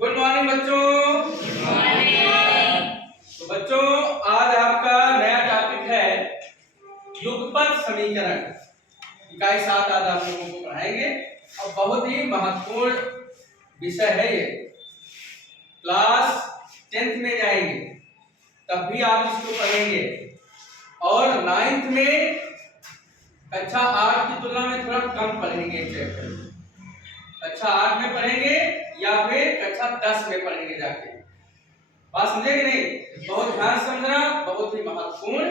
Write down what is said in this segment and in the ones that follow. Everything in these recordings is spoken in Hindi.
गुड मॉर्निंग बच्चों। तो बच्चों आज आपका नया टॉपिक है युगपत समीकरण। इकाई 7 आज आप लोगों को पढ़ाएंगे और बहुत ही महत्वपूर्ण विषय है ये। क्लास 10th में जाएंगे तब भी आप इसको पढ़ेंगे और 9th में कक्षा 8 की तुलना में थोड़ा कम पढ़ेंगे चैप्टर। कक्षा 8 में पढ़ेंगे या फिर कक्षा 10 में पढ़ेंगे जाके। बात समझे कि नहीं? बहुत ध्यान से समझना, बहुत ही महत्वपूर्ण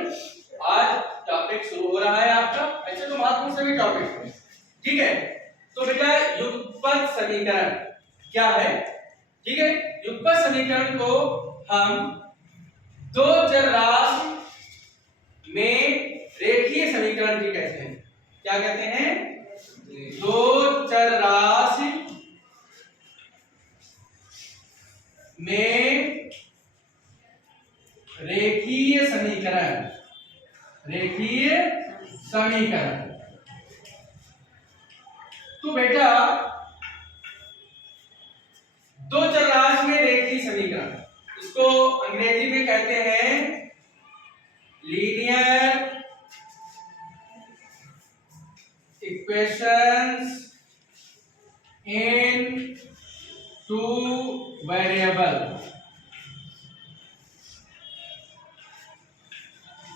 आज टॉपिक शुरू हो रहा है आपका। ऐसे तो महत्वपूर्ण सभी टॉपिक है, ठीक है। तो बेटा युगपत समीकरण क्या है? ठीक है, युगपत समीकरण को हम दो चर राशि में रेखीय समीकरण भी कहते हैं। क्या कहते हैं? दो चर राशि में रेखीय समीकरण। रेखीय समीकरण तो बेटा दो चर राशि में रेखीय समीकरण, इसको अंग्रेजी में कहते हैं लीनियर इक्वेशंस इन टू वेरिएबल।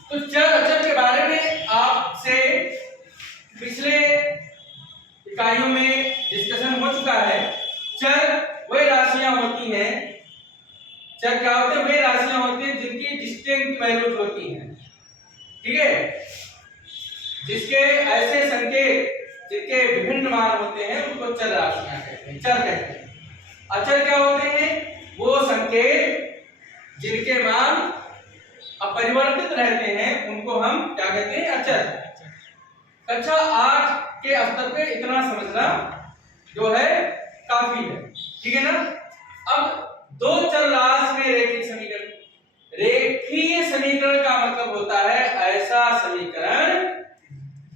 तो चर अचर के बारे में आपसे पिछले इकाइयों में डिस्कशन हो चुका है। चर वे राशियां होती हैं, चर क्या होते हैं? वे राशियां होती हैं जिनकी डिस्टिंक्ट वैल्यूज होती हैं, ठीक है। जिसके ऐसे संकेत जिनके विभिन्न मान होते हैं उनको चर राशियां कहते हैं, चर कहते हैं। अचर क्या होते हैं? वो संकेत जिनके मान अपरिवर्तित रहते हैं उनको हम क्या कहते हैं? अचर। कक्षा 8 के स्तर पे इतना समझना जो है काफी है, ठीक है ना। अब दो चर राशि में रेखीय समीकरण। रेखीय समीकरण का मतलब होता है ऐसा समीकरण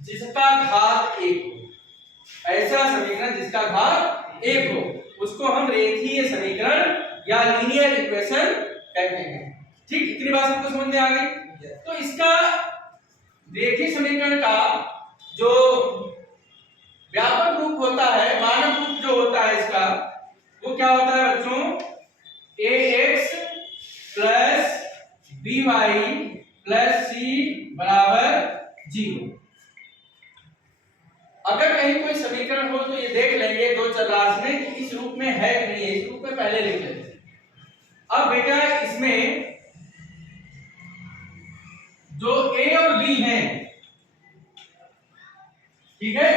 जिसका घात 1 हो। ऐसा समीकरण जिसका घात 1 हो उसको हम रेखीय समीकरण या लीनियर इक्वेशन कहते हैं। ठीक, इतनी बात सबको समझ में आ गई? तो इसका रेखीय समीकरण का जो व्यापक रूप होता है, मानक रूप जो होता है इसका, वो क्या होता है बच्चों? ax plus by plus c बराबर 0। अगर कहीं कोई समीकरण हो तो ये देख लेंगे दो चर राशि में कि इस रूप में है कि नहीं है। इस रूप में पहले लिख लेते हैं। अब बेटा इसमें जो a और b हैं, ठीक है,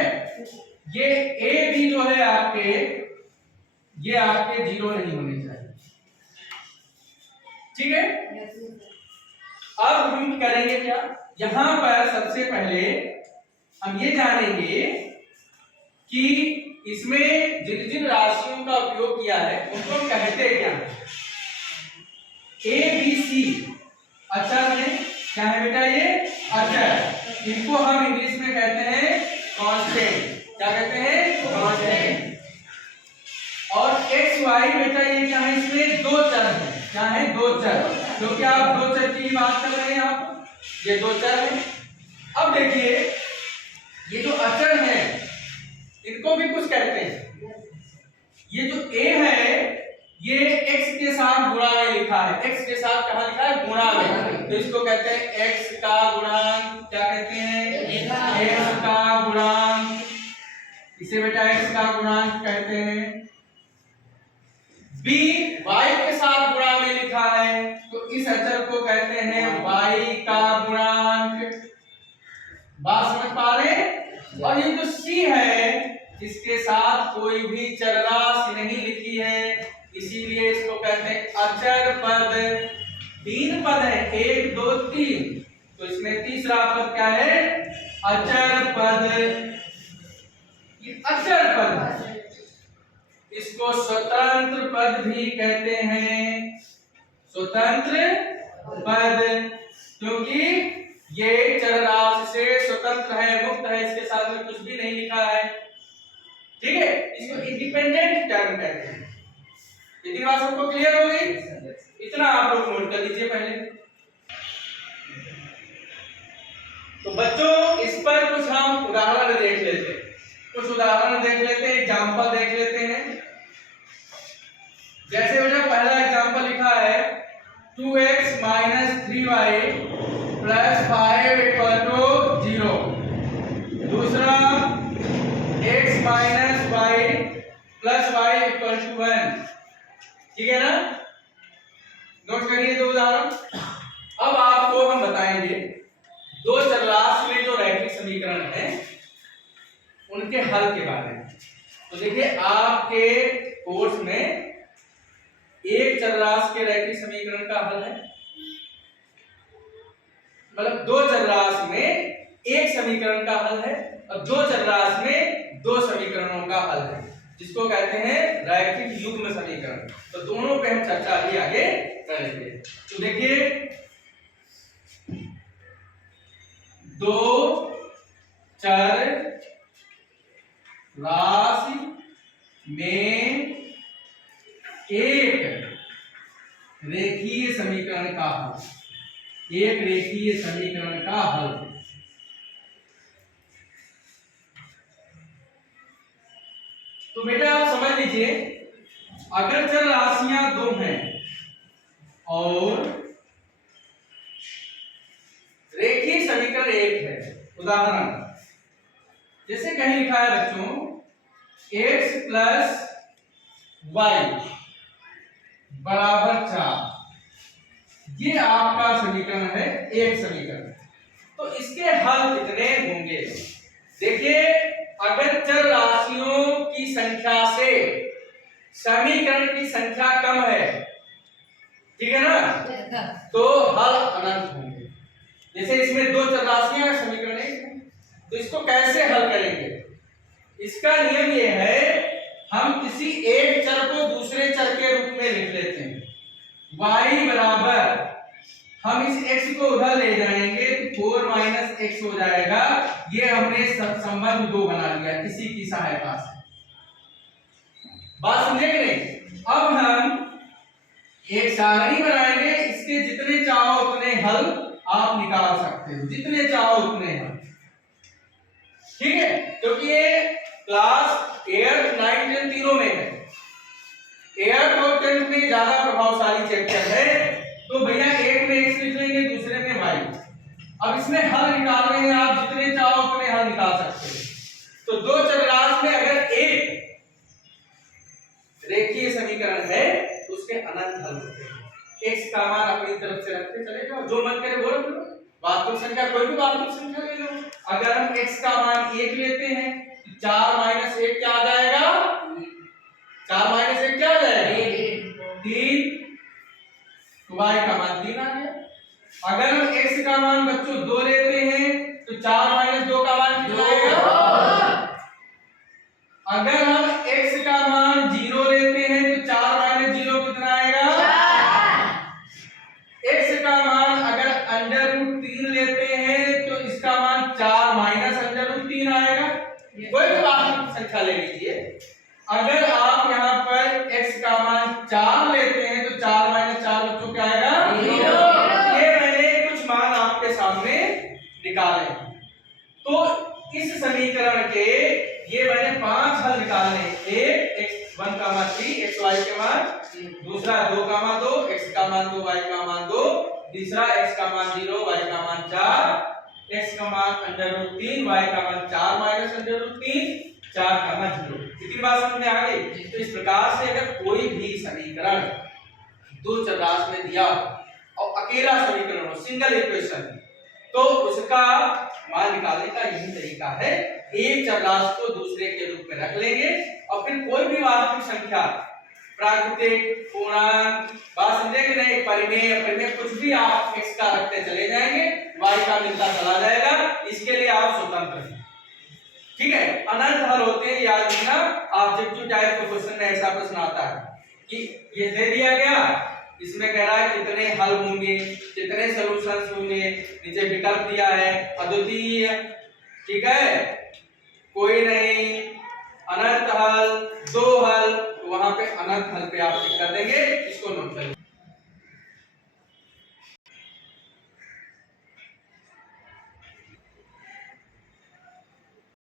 ये a b जो है आपके, ये आपके 0 नहीं होने चाहिए, ठीक है। अब हम करेंगे क्या? यहां पर सबसे पहले हम ये जानेंगे कि इसमें जिन जिन राशियों का उपयोग किया है उनको कहते क्या है। ए बी सी अचर है, क्या है बेटा? ये अचर। इनको हम इंग्लिश में कहते हैं कांस्टेंट। क्या कहते हैं? कांस्टेंट। और एक्स वाई बेटा ये क्या है? इसमें दो चर है। क्या है? दो चर। क्योंकि आप दो चर की बात कर रहे हैं, आप ये दो चर है। अब देखिए ये जो अचर है इनको भी कुछ कहते हैं। ये जो a है ये x के साथ गुणा में लिखा है। x के साथ कहां लिखा है? गुणा में। तो इसको कहते हैं x का गुणांक। क्या कहते हैं? x का गुणांक। इसे बेटा x का गुणांक कहते हैं। b y के साथ गुणा में लिखा है तो इस अचर को कहते हैं y का गुणांक। बात समझ पा रहे हैं? और ये जो c है इसके साथ कोई भी चर राशि नहीं लिखी है, इसीलिए इसको कहते हैं अचर पद। 3 पद है, 1 2 3, तो इसमें तीसरा पद क्या है? अचर पद। ये अचर पद, इसको स्वतंत्र पद भी कहते हैं। स्वतंत्र पद, क्योंकि ये चर राशि से स्वतंत्र है, मुक्त है, इसके साथ में कुछ भी नहीं लिखा है, ठीक है। इसको इंडिपेंडेंट टर्म कहते हैं। इतनी बात सबको क्लियर हो गई? इतना आप लोग नोट कर लीजिए पहले। तो बच्चों इस पर कुछ हम उदाहरण देख लेते हैं, एग्जाम्पल देख लेते हैं। जैसे बेटा पहला एग्जाम्पल लिखा है 2x - 3y + 5 = 0। दूसरा x - y + y = 1। ठीक है ना? नोट करिए दो उदाहरण। अब आपको हम बताएंगे दो चरराशि में जो रैखिक समीकरण है उनके हल के बारे में। तो देखिए आपके कोर्स में एक चरराशि के रैखिक समीकरण का हल है, मतलब दो चरराशि में एक समीकरण का हल है और दो चरराशि में दो समीकरणों का हल है, जिसको कहते हैं रैखिक युग्म समीकरण। तो दोनों पे हम चर्चा भी आगे करेंगे। तो देखिए दो चर राशि में एक रेखीय समीकरण का हल, एक रेखीय समीकरण का हल। तो बेटा आप समझ लीजिए, अगर चर राशियां दो हैं और रेखीय समीकरण एक है, उदाहरण जैसे कहीं लिखा है बच्चों x + y = 4, ये आपका समीकरण है, एक समीकरण। तो इसके हल कितने होंगे? देखिए अगर चर राशियों की संख्या से समीकरण की संख्या कम है, ठीक है ना, तो हल अनंत होंगे। जैसे इसमें दो चर राशियां समीकरण एक है, तो इसको कैसे हल करेंगे? इसका नियम ये है, हम किसी एक चर को दूसरे चर के रूप में लिख लेते हैं। y बराबर, हम इस x को उधर ले जाएंगे तो 4 - x हो जाएगा। ये हमने संबंध दो बना लिया इसी की सहायता से। बात समझे कि नहीं? अब हम एक सारणी बनाएंगे, इसके जितने चाहो उतने हल आप निकाल सकते हो, जितने चाहो उतने हल। ठीक है? क्योंकि ये क्लास 8th 9th 10th तीनों में है। 8th और 10th में ज्यादा प्रभावशाली चैप्टर है, तो भैया एक में x लिख लेंगे, दूसरे में y। अब इसमें हल निकाल रहे हैं, आप जितने चाहो उतने हल निकाल सकते हैं। तो दो चरराशि में अगर एक रेखीय समीकरण है तो उसके अनंत हल होते हैं। x का मान अपनी तरफ से रखते चले जाओ, जो मन करे वो रख लो। वास्तविक संख्या कोई भी वास्तविक संख्या ले लो। अगर हम x का मान 1 लेते हैं तो 4 - 1 क्या आ जाएगा? 4 - 1 क्या आ जाएगा? 3। तो y का मान 3 आ गया। अगर हम x का मान बच्चों 2 लेते हैं तो 4 - 2 का मान कितना आएगा? अगर हम x का मान 0 लेते हैं तो 4 - 0 कितना आएगा? 4। x का मान अगर √3 लेते हैं तो इसका मान 4 - √3 आएगा। कोई भी वास्तविक संख्या ले लीजिए। अगर आप यहाँ पर x का मान 4 लेते हैं तो 4 - 4 बच्चों क्या आएगा? 0। ये मैंने कुछ मान आपके सामने निकाले। तो इस समीकरण के ये मैंने 5 हल निकाले। एक x1, 3 xy के मान, दूसरा 2, 2 x का मान 2 y का मान 2, तीसरा x का मान 0 y का मान 4, x का मान √3 y का मान 4 - √3, 4 का मान 0। इतनी बात समझ में आ गई? तो इस प्रकार से अगर कोई भी समीकरण दो चरराशि में दिया हो और अकेला समीकरण हो, सिंगल इक्वेशन, तो उसका मान निकालने का यही तरीका है। एक चरराशि को दूसरे के रूप में रख लेंगे और फिर कोई भी वास्तविक संख्या, प्राकृतिक, पूर्णांक, बात समझे कि नहीं, परिमेय, अपरिमेय, कुछ भी आप x का रखते चले जाएंगे, y का मिलता चला जाएगा। इसके लिए आप स्वतंत्र हैं। ठीक है? अनंत हल होते हैं, याद रखना। ऑब्जेक्टिव टाइप के क्वेश्चन में ऐसा प्रश्न आता है कि ये दे दिया गया, इसमें कह रहा है कितने हल होंगे, कितने सॉल्यूशंस होंगे, नीचे विकल्प दिया है अद्वितीय, ठीक है, कोई नहीं, अनंत हल, दो हल, तो वहां पे अनंत हल पे आप टिक कर देंगे, इसको नोट करेंगे।